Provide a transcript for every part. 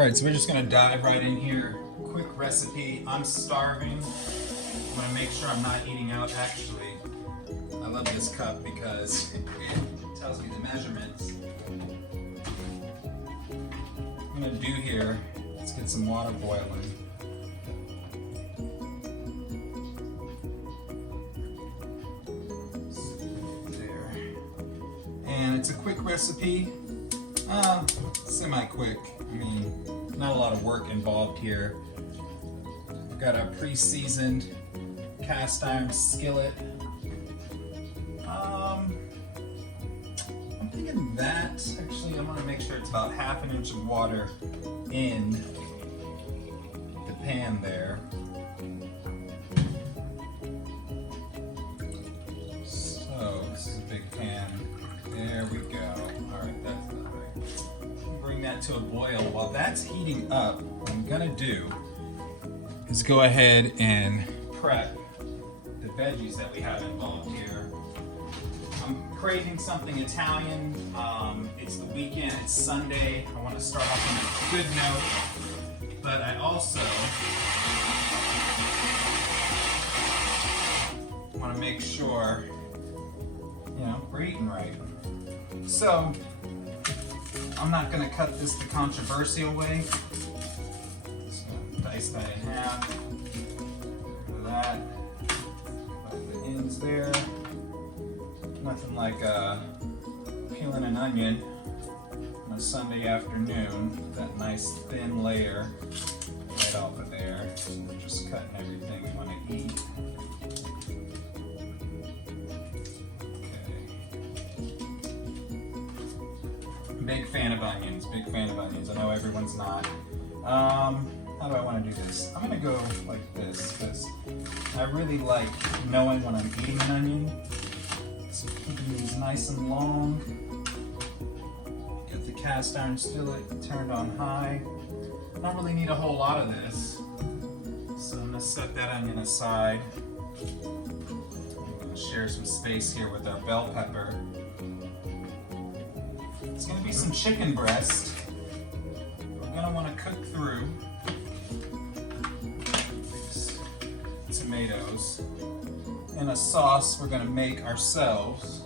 Alright, so we're just gonna dive right in here. Quick recipe. I'm starving. I'm gonna make sure I'm not eating out. Actually, I love this cup because it tells me the measurements. I'm gonna do here, let's get some water boiling. There. And it's a quick recipe. Semi-quick. I mean, not a lot of work involved here. I've got a pre-seasoned cast iron skillet. I'm thinking that, actually I want to make sure it's about ½ an inch of water in the pan there. So, this is a big pan. There we go. Alright, that's not right. Bring that to a boil. While that's heating up, what I'm gonna do is go ahead and prep the veggies that we have involved here. I'm craving something Italian. It's the weekend, it's Sunday. I want to start off on a good note, but I also want to make sure, we're eating right. So, I'm not going to cut this the controversial way. Just going to dice that in half. Do that. Put the ends there. Nothing like peeling an onion on a Sunday afternoon. That nice thin layer right off of there. So we're just cutting everything we want to eat. Big fan of onions, big fan of onions. I know everyone's not. How do I want to do this? I'm going to go like this because I really like knowing when I'm eating an onion. So keeping these nice and long. Get the cast iron skillet turned on high. I don't really need a whole lot of this. So I'm going to set that onion aside. I'm going to share some space here with our bell pepper. It's going to be some chicken breast. We're going to want to cook through these tomatoes in a sauce we're going to make ourselves.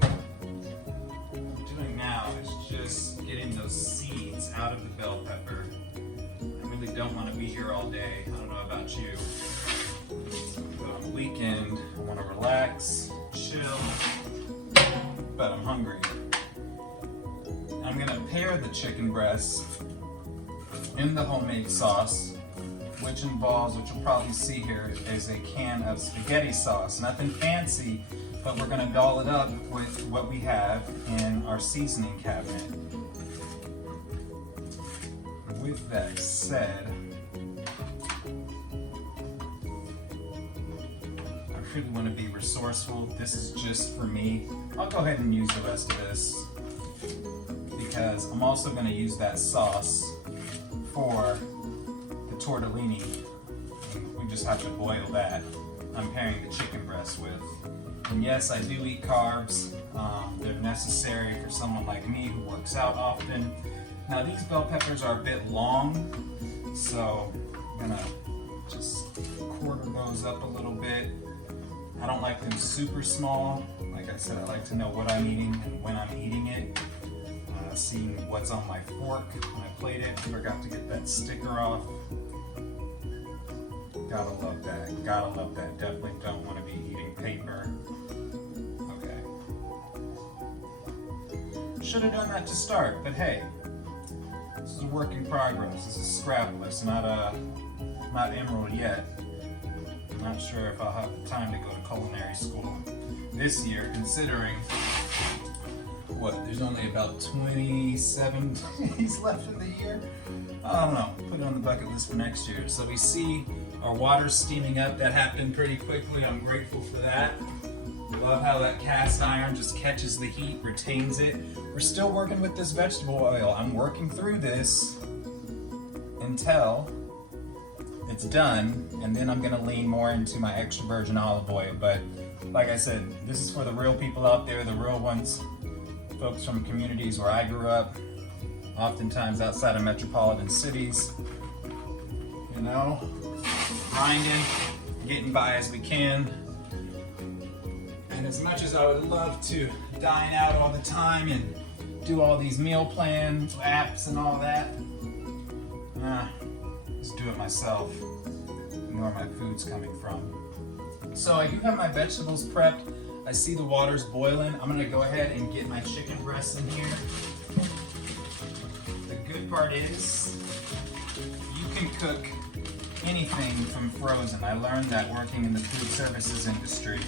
What I'm doing now is just getting those seeds out of the bell pepper. I really don't want to be here all day. I don't know about you. But on the weekend, I want to relax, chill, but I'm hungry. I'm going to pair the chicken breast in the homemade sauce, which you'll probably see here, is a can of spaghetti sauce. Nothing fancy, but we're going to doll it up with what we have in our seasoning cabinet. With that said, I really want to be resourceful. This is just for me. I'll go ahead and use the rest of this, because I'm also going to use that sauce for the tortellini. We just have to boil that. I'm pairing the chicken breast with. And yes, I do eat carbs. They're necessary for someone like me who works out often. Now these bell peppers are a bit long, so I'm going to just quarter those up a little bit. I don't like them super small. Like I said, I like to know what I'm eating and when I'm eating it. Seeing what's on my fork when I plate it. Forgot to get that sticker off. Gotta love that. Gotta love that. Definitely don't want to be eating paper. Okay. Should have done that to start, but hey, this is a work in progress. This is Scrapless, not Emerald yet. I'm not sure if I'll have the time to go to culinary school this year, considering there's only about 27 days left in the year. I don't know, put it on the bucket list for next year. So we see our water steaming up. That happened pretty quickly. I'm grateful for that. Love how that cast iron just catches the heat, retains it. We're still working with this vegetable oil. I'm working through this until it's done, and then I'm gonna lean more into my extra virgin olive oil. But like I said, this is for the real people out there, the real ones. Folks from communities where I grew up. oftentimes outside of metropolitan cities, you know, grinding, getting by as we can. And as much as I would love to dine out all the time and do all these meal plan apps and all that, just do it myself. Know where my food's coming from. So I do have my vegetables prepped. I see the water's boiling. I'm gonna go ahead and get my chicken breast in here. The good part is you can cook anything from frozen. I learned that working in the food services industry.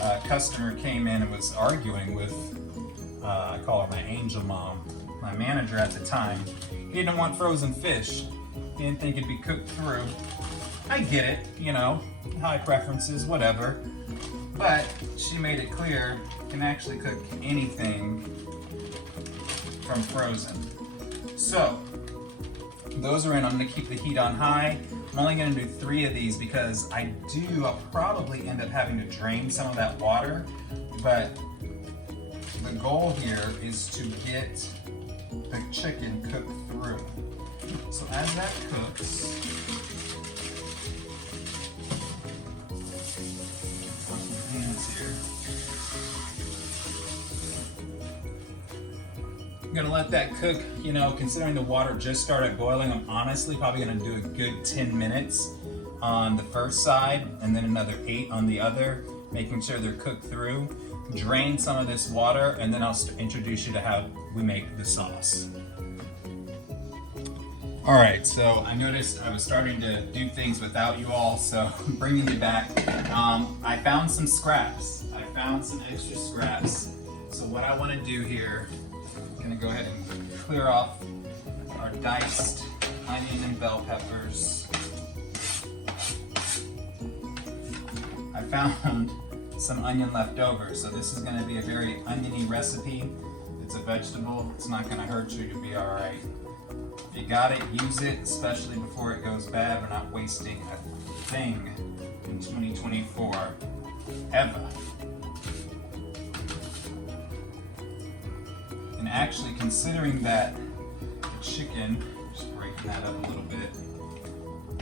A customer came in and was arguing with, I call her my angel mom, my manager at the time. He didn't want frozen fish. He didn't think it'd be cooked through. I get it, you know, high preferences, whatever. But she made it clear you can actually cook anything from frozen. So, those are in. I'm gonna keep the heat on high. I'm only gonna do 3 of these because I'll probably end up having to drain some of that water, but the goal here is to get the chicken cooked through. So as that cooks, I'm gonna let that cook, you know, considering the water just started boiling, I'm honestly probably gonna do a good 10 minutes on the first side and then another 8 on the other, making sure they're cooked through. Drain some of this water and then I'll introduce you to how we make the sauce. All right, so I noticed I was starting to do things without you all, so bringing you back. I found some scraps. I found some extra scraps. So what I wanna do here, I'm gonna go ahead and clear off our diced onion and bell peppers. I found some onion left over, so this is gonna be a very oniony recipe. It's a vegetable, it's not gonna hurt you, you'll be all right. If you got it, use it, especially before it goes bad. We're not wasting a thing in 2024, ever. And actually, considering that the chicken, just breaking that up a little bit,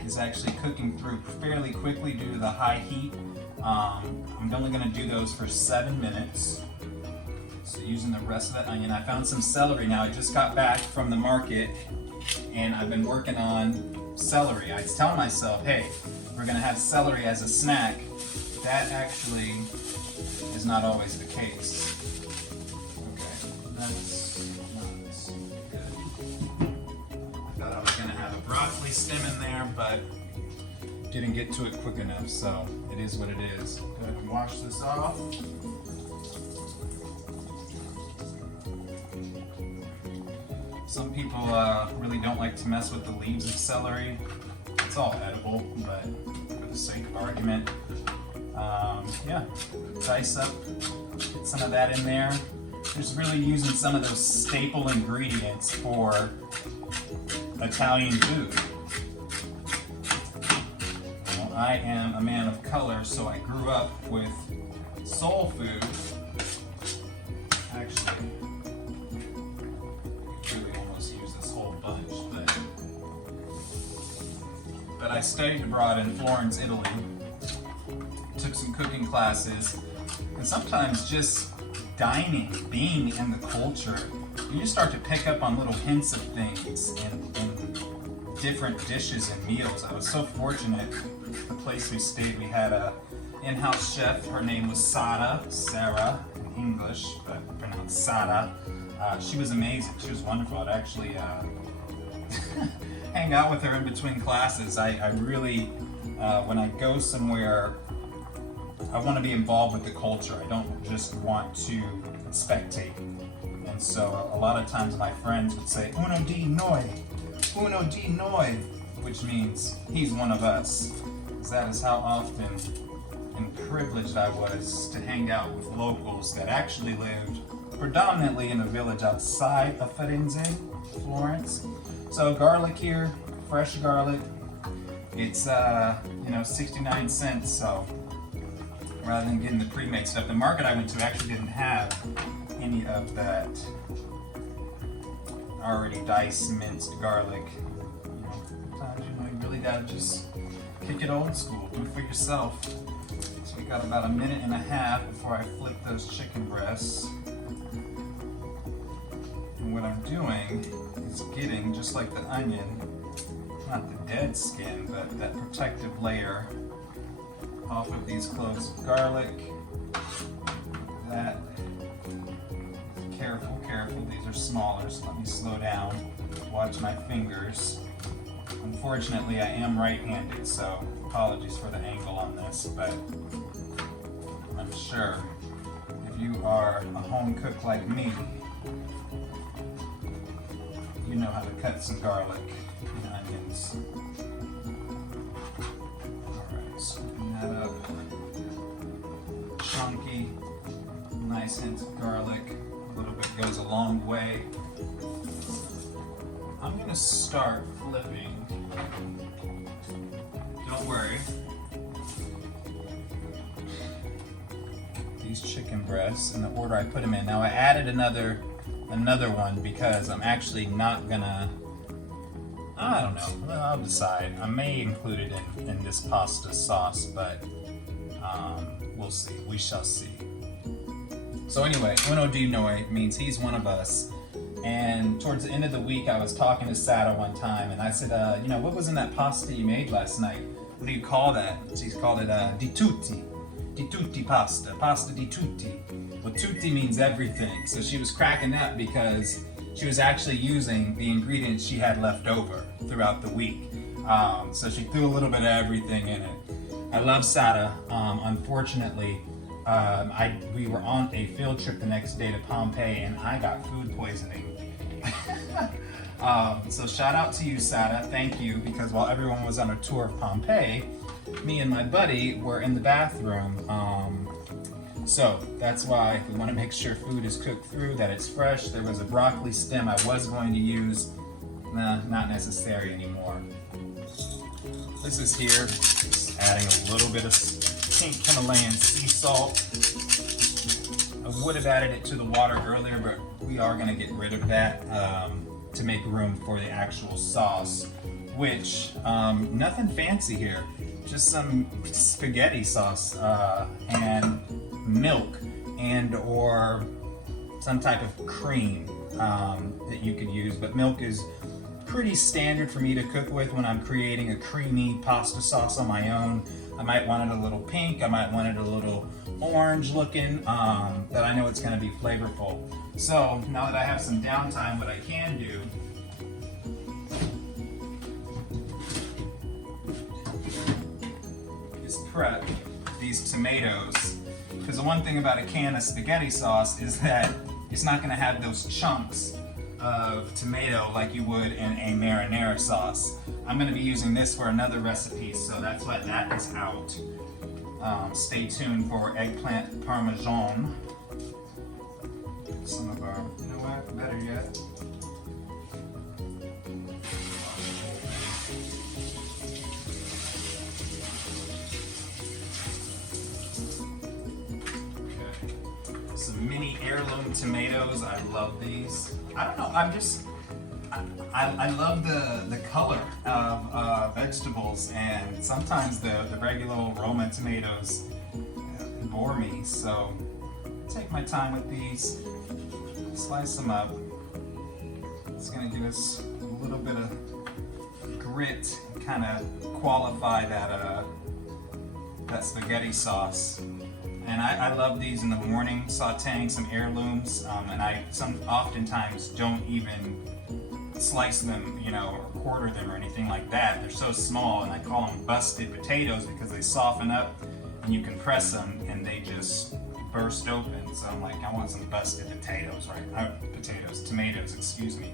is actually cooking through fairly quickly due to the high heat, I'm only gonna do those for 7 minutes. So using the rest of that onion, I found some celery. Now I just got back from the market and I've been working on celery. I was telling myself, hey, we're gonna have celery as a snack. That actually is not always the case. Okay, that's not good. I thought I was gonna have a broccoli stem in there, but didn't get to it quick enough, so it is what it is. Go ahead and wash this off. Some people really don't like to mess with the leaves of celery. It's all edible, but for the sake of argument, yeah, dice up, get some of that in there. Just really using some of those staple ingredients for Italian food. Well, I am a man of color, so I grew up with soul food. Actually, but I studied abroad in Florence, Italy, took some cooking classes, and sometimes just dining, being in the culture, you just start to pick up on little hints of things in different dishes and meals. I was so fortunate, the place we stayed, we had a in-house chef. Her name was Sarah in English, but pronounced Sara. She was amazing, she was wonderful. I'd actually hang out with her in between classes. I really, when I go somewhere, I want to be involved with the culture. I don't just want to spectate. And so a lot of times my friends would say, uno di noi, which means he's one of us. Because that is how often and privileged I was to hang out with locals that actually lived predominantly in a village outside of Firenze, Florence. So garlic here, fresh garlic. It's 69 cents. So rather than getting the pre-made stuff, the market I went to actually didn't have any of that. already diced, minced garlic. Sometimes you really gotta just kick it old school, do it for yourself. So we got about a minute and a half before I flip those chicken breasts. And what I'm doing is getting, just like the onion, not the dead skin, but that protective layer off of these cloves of garlic. That. Careful, careful, these are smaller, so let me slow down. Watch my fingers. Unfortunately, I am right-handed, so apologies for the angle on this, but I'm sure if you are a home cook like me, you know how to cut some garlic and onions. Alright, scooping that up. Chunky, nice hint of garlic. A little bit goes a long way. I'm going to start flipping. Don't worry. These chicken breasts in the order I put them in. Now I added another one because I'm actually not gonna, I don't know, well, I'll decide. I may include it in this pasta sauce, but we'll see, we shall see. So anyway, uno di noi means he's one of us. And towards the end of the week, I was talking to Sada one time, and I said, you know, what was in that pasta you made last night? What do you call that? She called it di tutti pasta, pasta di tutti. Well, tutti means everything. So she was cracking up because she was actually using the ingredients she had left over throughout the week. So she threw a little bit of everything in it. I love Sada. Unfortunately, we were on a field trip the next day to Pompeii, and I got food poisoning. So shout out to you, Sada. Thank you, because while everyone was on a tour of Pompeii, me and my buddy were in the bathroom. So that's why we want to make sure food is cooked through, that it's fresh. There was a broccoli stem I was going to use. Nah, not necessary anymore. This is here, just adding a little bit of pink Himalayan sea salt. I would have added it to the water earlier, but we are going to get rid of that to make room for the actual sauce, which, nothing fancy here, just some spaghetti sauce and milk and or some type of cream that you could use, but milk is pretty standard for me to cook with when I'm creating a creamy pasta sauce on my own. I might want it a little pink, I might want it a little orange looking, that I know it's going to be flavorful. So now that I have some downtime, what I can do is prep these tomatoes. Because the one thing about a can of spaghetti sauce is that it's not going to have those chunks of tomato like you would in a marinara sauce. I'm going to be using this for another recipe, so that's why that is out. Stay tuned for eggplant parmesan. Some of our, you know what, better yet. Some mini heirloom tomatoes. I love these. I don't know, I love the color of vegetables, and sometimes the regular old Roma tomatoes bore me, so take my time with these, slice them up. It's going to give us a little bit of grit, kind of qualify that spaghetti sauce. And I love these in the morning, sauteing some heirlooms, and I oftentimes don't even slice them, you know, or quarter them or anything like that. They're so small, and I call them busted potatoes because they soften up and you can press them and they just burst open. So I'm like, I want some busted potatoes, right? Tomatoes, excuse me.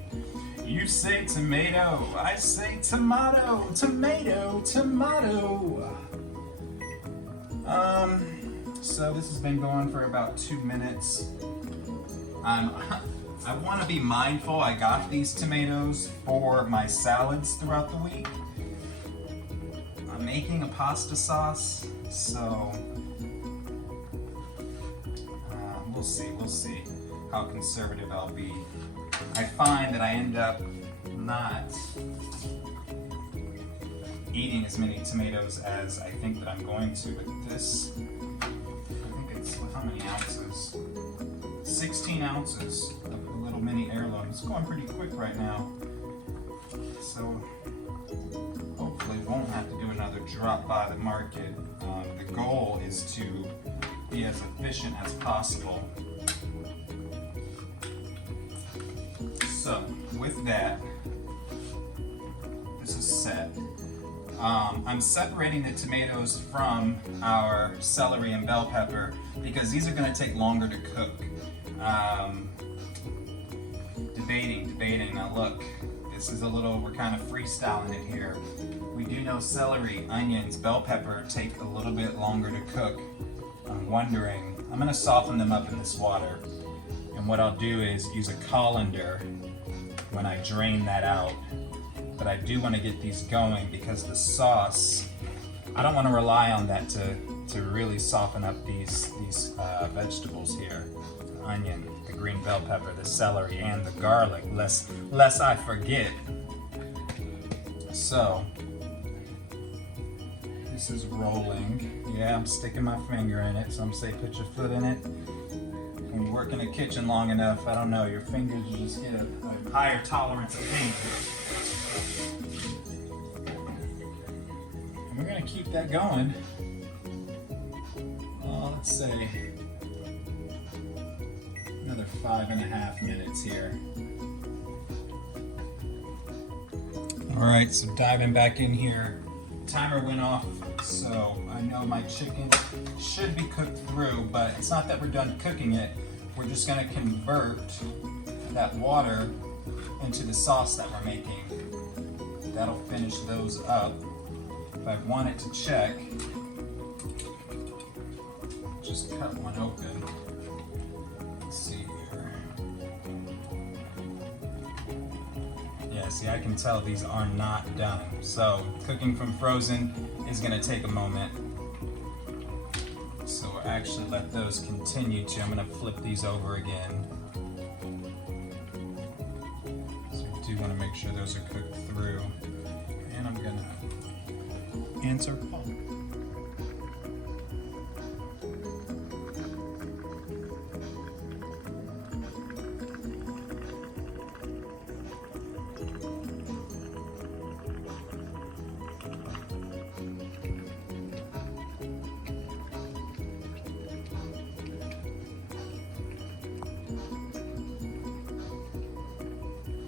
You say tomato, I say tomato, tomato, tomato. So this has been going for about 2 minutes. I want to be mindful. I got these tomatoes for my salads throughout the week. I'm making a pasta sauce, so we'll see how conservative I'll be. I find that I end up not eating as many tomatoes as I think that I'm going to. But this, I think it's, how many ounces? 16 ounces of a little mini heirloom. It's going pretty quick right now. So hopefully won't have to do another drop by the market. The goal is to be as efficient as possible. So with that, this is set. I'm separating the tomatoes from our celery and bell pepper because these are going to take longer to cook. Debating. Now look, this is a little, we're kind of freestyling it here. We do know celery, onions, bell pepper take a little bit longer to cook. I'm wondering, I'm going to soften them up in this water. And what I'll do is use a colander when I drain that out. But I do want to get these going because the sauce, I don't want to rely on that to really soften up these vegetables here. The onion, the green bell pepper, the celery, and the garlic, lest I forget. So, this is rolling. Yeah, I'm sticking my finger in it. Some say put your foot in it. When you work in a kitchen long enough, I don't know, your fingers just get a higher tolerance of pain. And we're going to keep that going. Let's say another 5.5 minutes here. All right, so diving back in here. Timer went off, so I know my chicken should be cooked through, but it's not that we're done cooking it. We're just going to convert that water into the sauce that we're making. That'll finish those up. If I want it to check, just cut one open. Let's see here. Yeah, see, I can tell these are not done. So cooking from frozen is going to take a moment. So we'll actually let those continue to. I'm going to flip these over again. So we do want to make sure those are cooked through. And I'm going to answer Paul.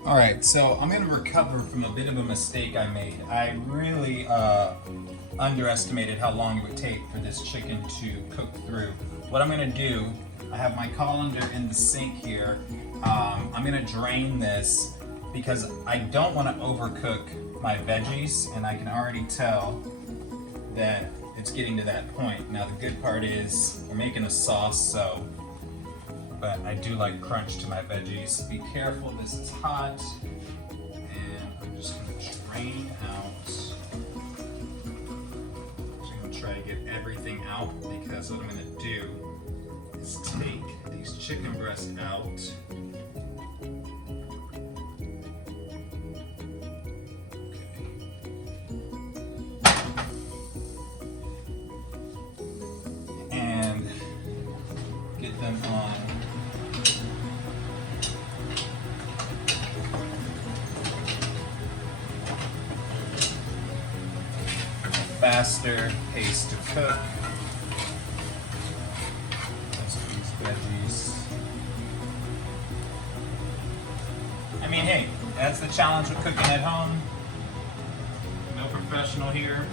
All right, so I'm gonna recover from a bit of a mistake I made. I really underestimated how long it would take for this chicken to cook through. What I'm gonna do, I have my colander in the sink here. I'm gonna drain this because I don't wanna overcook my veggies, and I can already tell that it's getting to that point. Now the good part is we're making a sauce, so but I do like crunch to my veggies. Be careful, this is hot. And I'm just gonna drain out. I'm gonna try to get everything out because what I'm gonna do is take these chicken breasts out. And get them on faster pace to cook. Let's do these veggies. I mean, hey, that's the challenge with cooking at home. No professional here.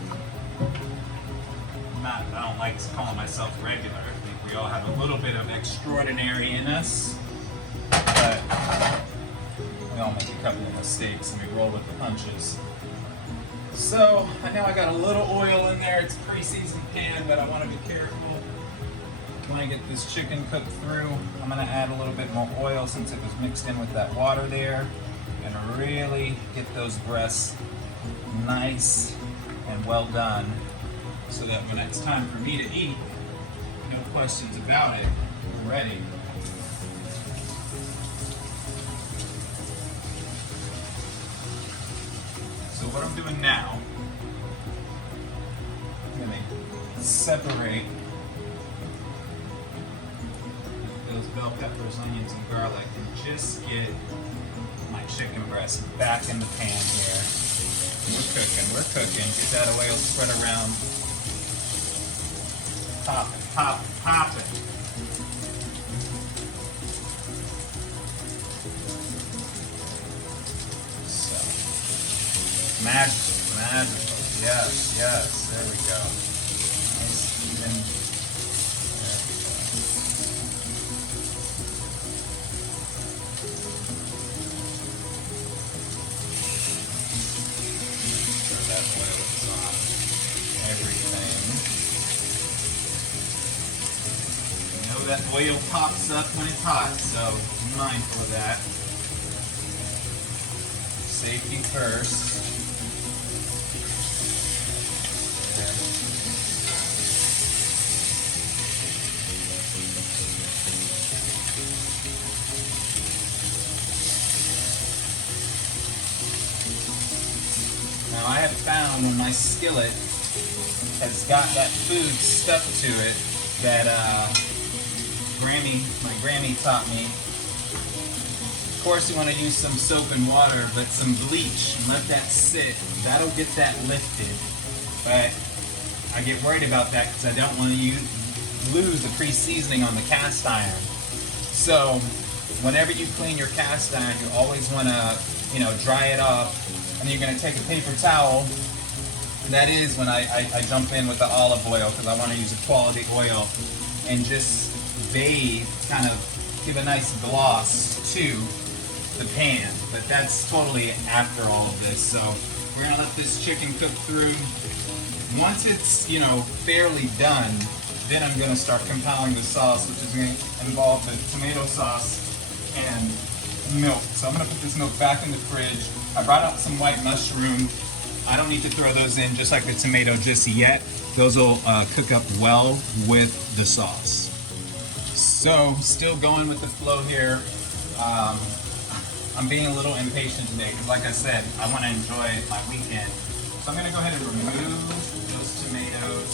I don't like calling myself regular. I think we all have a little bit of extraordinary in us, but we all make a couple of mistakes and we roll with the punches. So I know I got a little oil in there. It's a pre-seasoned pan, but I want to be careful when I get this chicken cooked through. I'm going to add a little bit more oil since it was mixed in with that water there, and really get those breasts nice and well done, so that when it's time for me to eat, no questions about it, we're ready. what I'm doing now, I'm going to separate those bell peppers, onions, and garlic and just get my chicken breast back in the pan here. We're cooking. Get that oil spread around. Pop it. So, magical. Yes, there we go. Nice, even. There we go. So that oil is on everything. You know that oil pops up when it's hot, so be mindful of that. Safety first. Now I have found when my skillet has got that food stuck to it that my Grammy taught me. Of course you want to use some soap and water, but some bleach and let that sit. That'll get that lifted. But I get worried about that because I don't want to lose the pre-seasoning on the cast iron. So whenever you clean your cast iron, you always want to, dry it off. And then you're going to take a paper towel. That is when I jump in with the olive oil because I want to use a quality oil and just bathe, kind of give a nice gloss to the pan. But that's totally after all of this. So we're going to let this chicken cook through. Once it's, fairly done, then I'm going to start compiling the sauce, which is going to involve the tomato sauce and milk. So I'm going to put this milk back in the fridge. I brought out some white mushroom. I don't need to throw those in just like the tomato just yet. Those will cook up well with the sauce. So still going with the flow here. I'm being a little impatient today because like I said, I want to enjoy my weekend. So I'm going to go ahead and remove those tomatoes,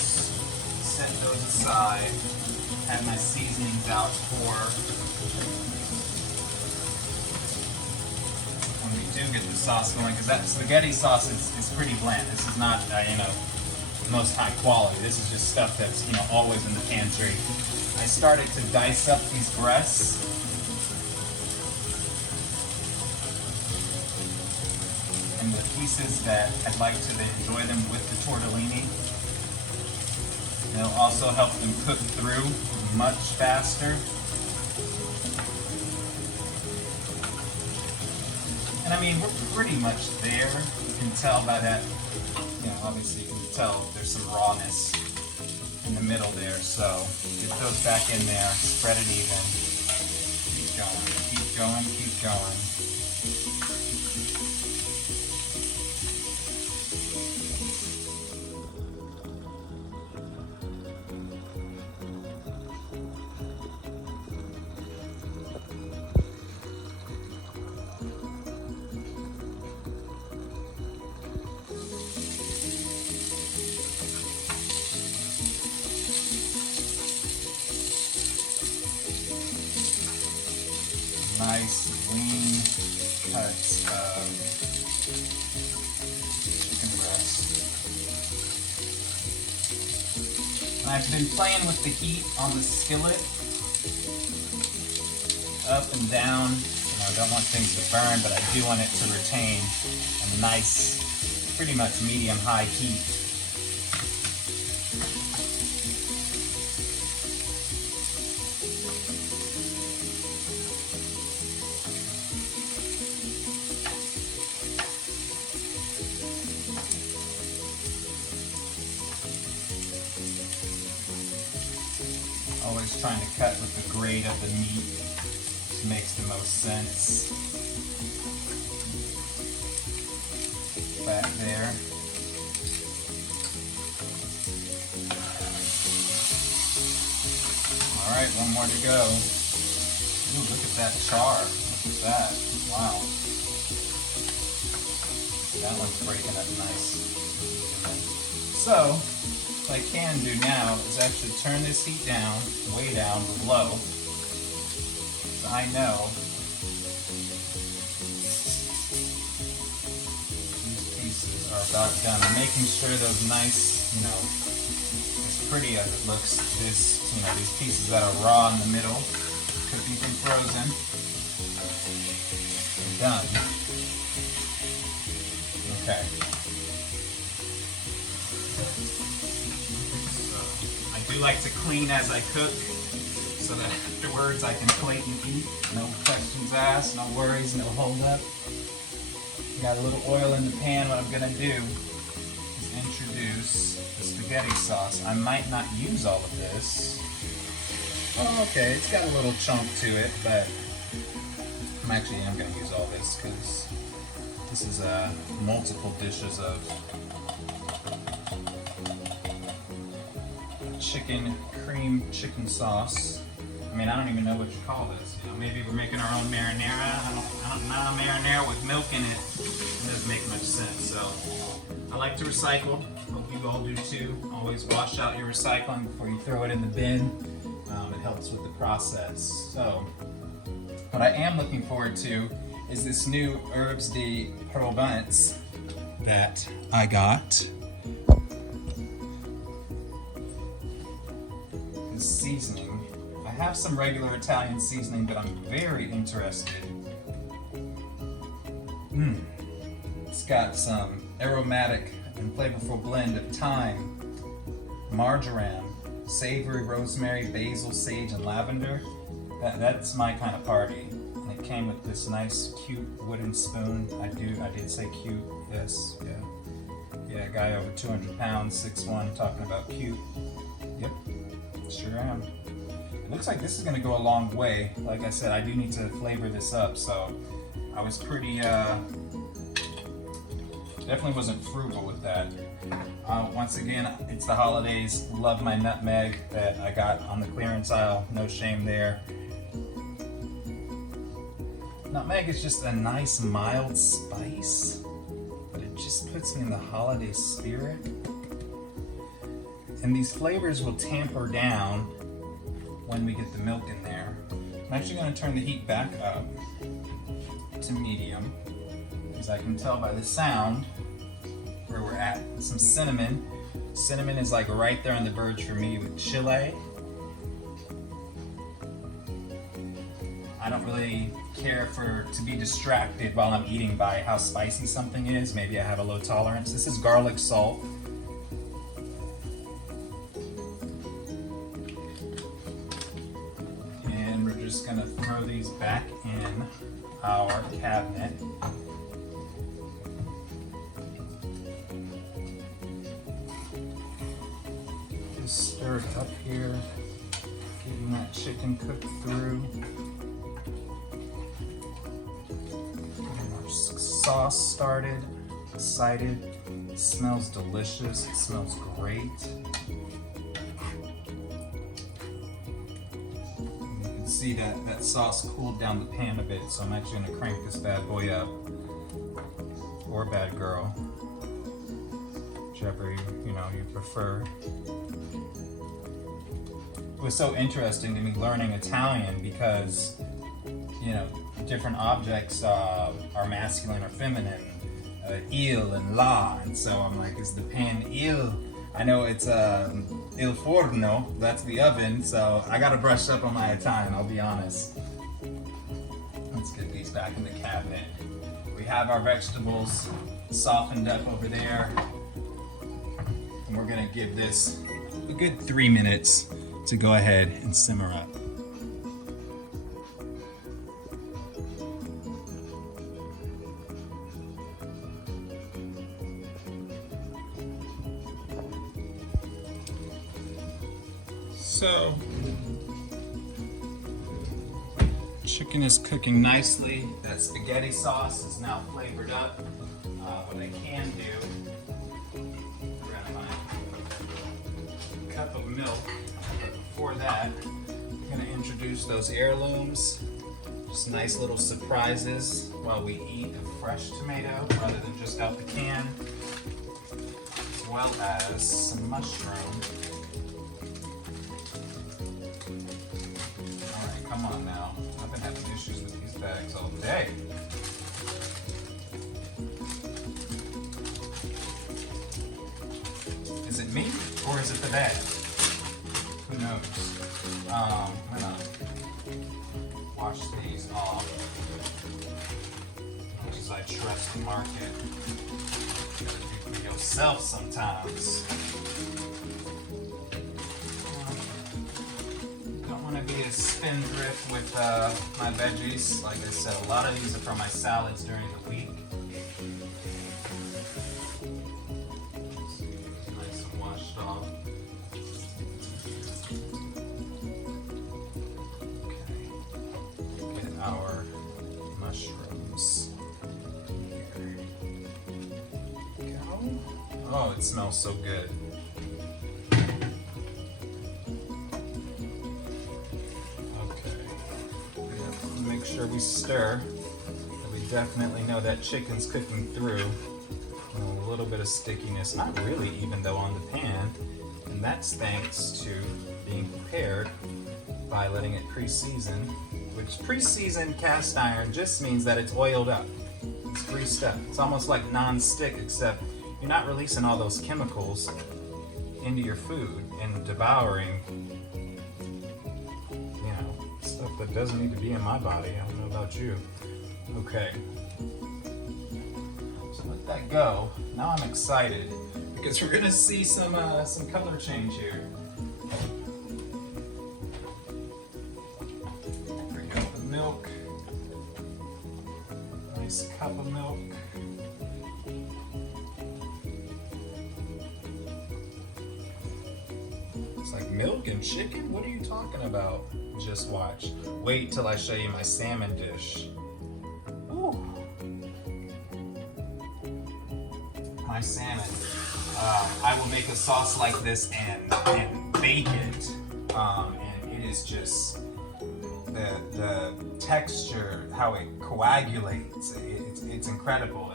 set those aside, have my seasonings out for when we do get the sauce going, because that spaghetti sauce is pretty bland. This is not, the most high quality. This is just stuff that's, always in the pantry. I started to dice up these breasts. And the pieces that I'd like to enjoy them with the tortellini. They'll also help them cook through much faster. And I mean, we're pretty much there. You can tell by that, obviously you can tell there's some rawness in the middle there. So get those back in there, spread it even. Keep going. Nice lean cuts of chicken breast. And I've been playing with the heat on the skillet, up and down. I don't want things to burn, but I do want it to retain a nice, pretty much medium-high heat. Always trying to cut with the grade of the meat, which makes the most sense. Back there. Alright, one more to go. Ooh, look at that char. Look at that. Wow. That one's breaking up nice. So, what I can do now is actually turn this heat down, way down, to low. So I know these pieces are about done. I'm making sure those nice, as pretty as it looks, these pieces that are raw in the middle, cooking from frozen, are done. Okay. I do like to clean as I cook so that afterwards I can plate and eat. No questions asked, no worries, no hold up. Got a little oil in the pan. What I'm gonna do is introduce the spaghetti sauce. I might not use all of this. Oh, okay, it's got a little chunk to it, but I'm gonna use all this because this is multiple dishes of cream chicken sauce. I mean, I don't even know what you call this. Maybe we're making our own marinara. Not a marinara with milk in it. It doesn't make much sense. So I like to recycle. Hope you all do too. Always wash out your recycling before you throw it in the bin. It helps with the process. So what I am looking forward to is this new herbs de Provence that I got. This seasoning. I have some regular Italian seasoning, but I'm very interested. It's got some aromatic and flavorful blend of thyme, marjoram, savory rosemary, basil, sage, and lavender. That's my kind of party. And it came with this nice, cute wooden spoon. I did say cute. Yes, yeah. Guy over 200 pounds, 6'1", talking about cute. Yep, sure am. It looks like this is gonna go a long way. Like I said, I do need to flavor this up, so I was pretty, definitely wasn't frugal with that. Once again, it's the holidays. Love my nutmeg that I got on the clearance aisle. No shame there. Nutmeg is just a nice mild spice, but it just puts me in the holiday spirit. And these flavors will tamper down when we get the milk in there. I'm actually going to turn the heat back up to medium, because I can tell by the sound where we're at. Some cinnamon. Cinnamon is like right there on the verge for me with chile. I don't really care to be distracted while I'm eating by how spicy something is. Maybe I have a low tolerance. This is garlic salt. And we're just gonna throw these back in our cabinet. Just stir it up here, getting that chicken cooked through. Sauce started, excited. It smells delicious, it smells great. And you can see that sauce cooled down the pan a bit, so I'm actually gonna crank this bad boy up, or bad girl, whichever you prefer. It was so interesting to me learning Italian because, different objects are masculine or feminine, il and la, and so I'm like, is the pan il? I know it's il forno, that's the oven, so I gotta brush up on my Italian, I'll be honest. Let's get these back in the cabinet. We have our vegetables softened up over there, and we're gonna give this a good 3 minutes to go ahead and simmer up. So, chicken is cooking nicely. That spaghetti sauce is now flavored up. What I can do, grab my cup of milk. But before that, I'm going to introduce those heirlooms. Just nice little surprises while we eat a fresh tomato rather than just out the can, as well as some mushroom. Alright, come on now. I've been having issues with these bags all day. Is it me or is it the bag? Who knows? I'm gonna wash these off. As much as I trust the market, you gotta do for yourself sometimes. Don't want to be a spendthrift with my veggies. Like I said, a lot of these are for my salads during the week. Nice and washed off. Our mushrooms. Here we go. Oh, it smells so good. Okay. We have to make sure we stir. We definitely know that chicken's cooking through. A little bit of stickiness, not really even though on the pan. And that's thanks to being prepared by letting it pre-season. Which pre-seasoned cast iron just means that it's oiled up. It's greased up. It's almost like non-stick, except you're not releasing all those chemicals into your food and devouring, you know, stuff that doesn't need to be in my body. I don't know about you. Okay. So let that go. Now I'm excited because we're gonna see some color change here. Milk, nice cup of milk. It's like milk and chicken? What are you talking about? Just watch. Wait till I show you my salmon dish. Ooh. My salmon. I will make a sauce like this and bake it. And it is just the texture, how it coagulates, it's incredible.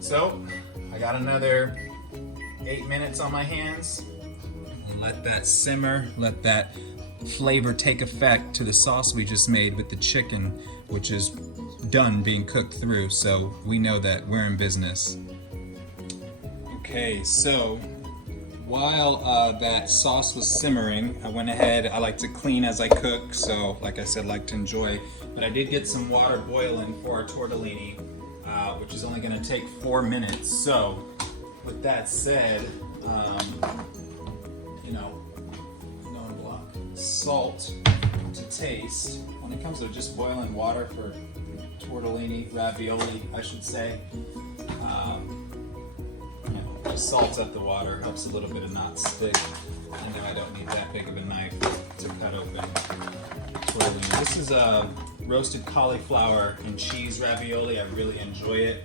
So, I got another 8 minutes on my hands. And let that simmer, let that flavor take effect to the sauce we just made with the chicken, which is done being cooked through, so we know that we're in business. Okay, so while that sauce was simmering, I went ahead, I like to clean as I cook, so like I said, like to enjoy. But I did get some water boiling for our tortellini, which is only gonna take 4 minutes. So with that said, you know, salt to taste. When it comes to just boiling water for tortellini, ravioli, I should say, just salts up the water, helps a little bit of not stick. I know I don't need that big of a knife to cut open tortellini. This is a roasted cauliflower and cheese ravioli. I really enjoy it.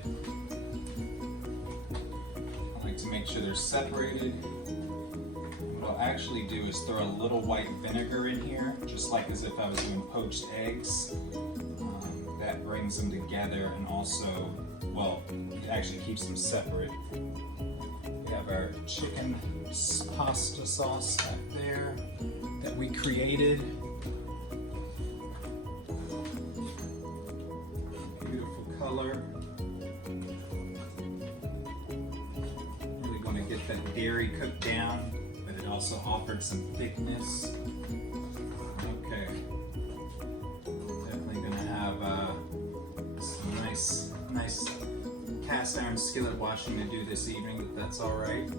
I like to make sure they're separated. What I'll actually do is throw a little white vinegar in here, just like as if I was doing poached eggs. That brings them together and also, well, it actually keeps them separate. We have our chicken pasta sauce back there that we created. Beautiful color. Really going to get that dairy cooked down, but it also offered some thickness. Okay. Definitely going to have some nice cast iron skillet washing to do this evening, but that's all right.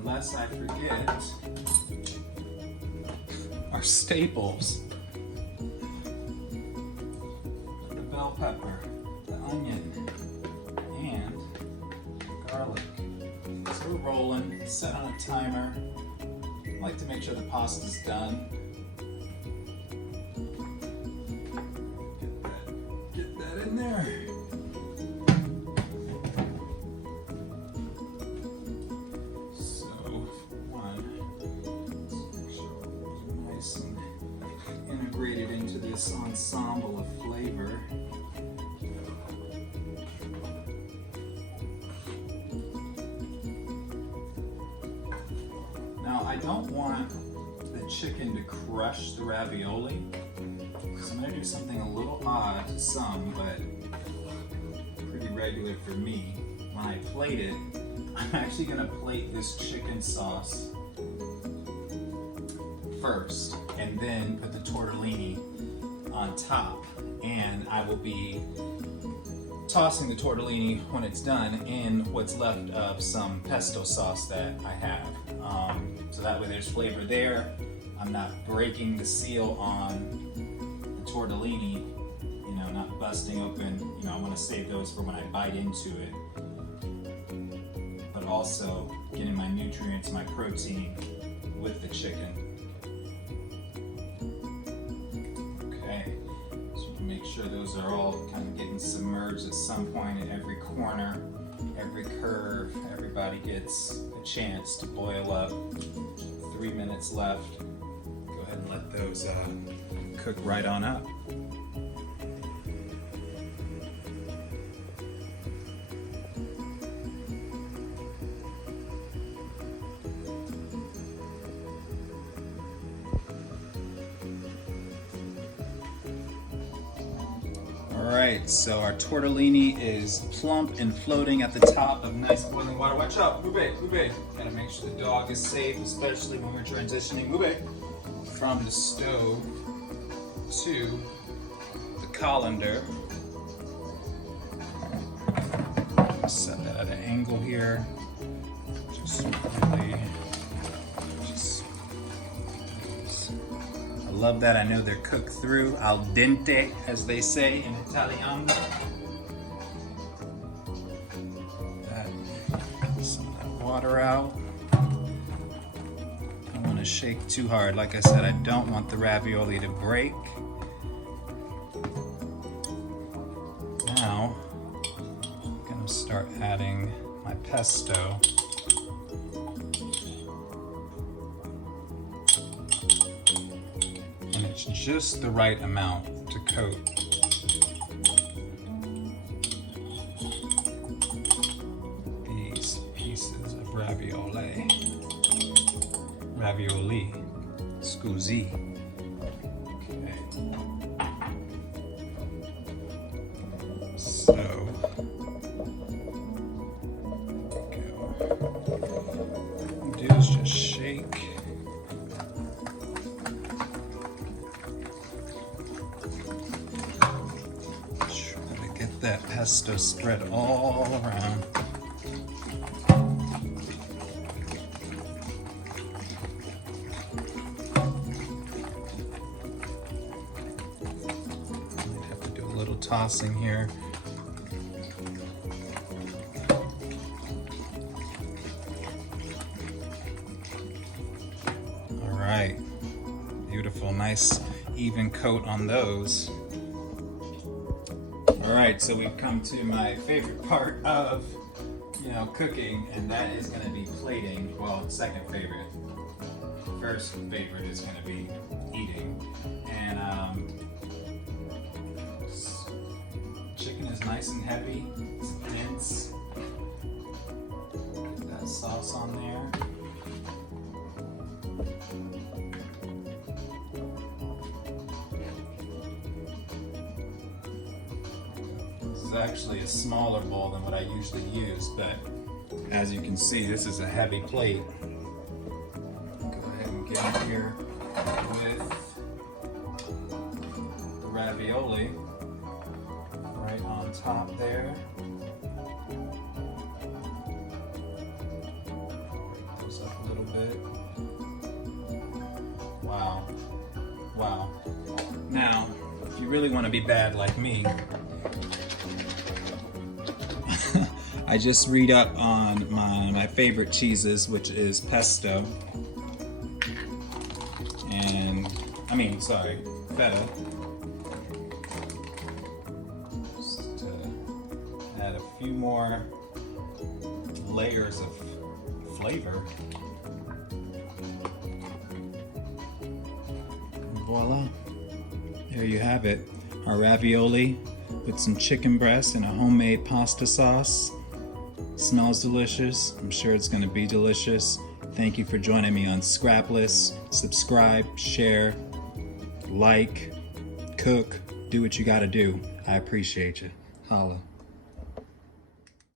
Unless I forget our staples. The bell pepper, the onion, and garlic. So we're rolling, set on a timer. I like to make sure the pasta's done. Get that in there. this ensemble of flavor. Now, I don't want the chicken to crush the ravioli, so I'm going to do something a little odd to some, but pretty regular for me. When I plate it, I'm actually going to plate this chicken sauce first, and then put the tortellini on top. And I will be tossing the tortellini when it's done in what's left of some pesto sauce that I have. So that way there's flavor there. I'm not breaking the seal on the tortellini, you know, not busting open. You know, I want to save those for when I bite into it. But also getting my nutrients, my protein with the chicken. Okay, so make sure those are all kind of getting submerged at some point at every corner, every curve. Everybody gets a chance to boil up. 3 minutes left. Go ahead and let those cook right on up. Alright, so our tortellini is plump and floating at the top of nice boiling water. Watch out, Ube. Gotta make sure the dog is safe, especially when we're transitioning Ube from the stove to the colander. Set that at an angle here. I love that. I know they're cooked through, al dente, as they say in Italian. Some of that water out. Don't want to shake too hard. Like I said, I don't want the ravioli to break. Now, I'm going to start adding my pesto. It's just the right amount to coat these pieces of ravioli, scusi. Okay. So, what we do is just shake. That pesto spread all around. Might have to do a little tossing here. All right, beautiful, nice even coat on those. Alright, so we've come to my favorite part of, cooking, and that is going to be plating. Well, second favorite. First favorite is going to be eating. And chicken is nice and heavy. It's dense. Get that sauce on there. Actually a smaller bowl than what I usually use, but as you can see, this is a heavy plate. Go ahead and get in here with the ravioli right on top there. Goes up a little bit. Wow. Now, if you really want to be bad like me, I just read up on my favorite cheeses, which is pesto, and feta. Just to add a few more layers of flavor. And voila. There you have it. Our ravioli with some chicken breast and a homemade pasta sauce. Smells delicious. I'm sure it's going to be delicious. Thank you for joining me on Scrapless. Subscribe, share, like, cook, do what you got to do. I appreciate you. Holla.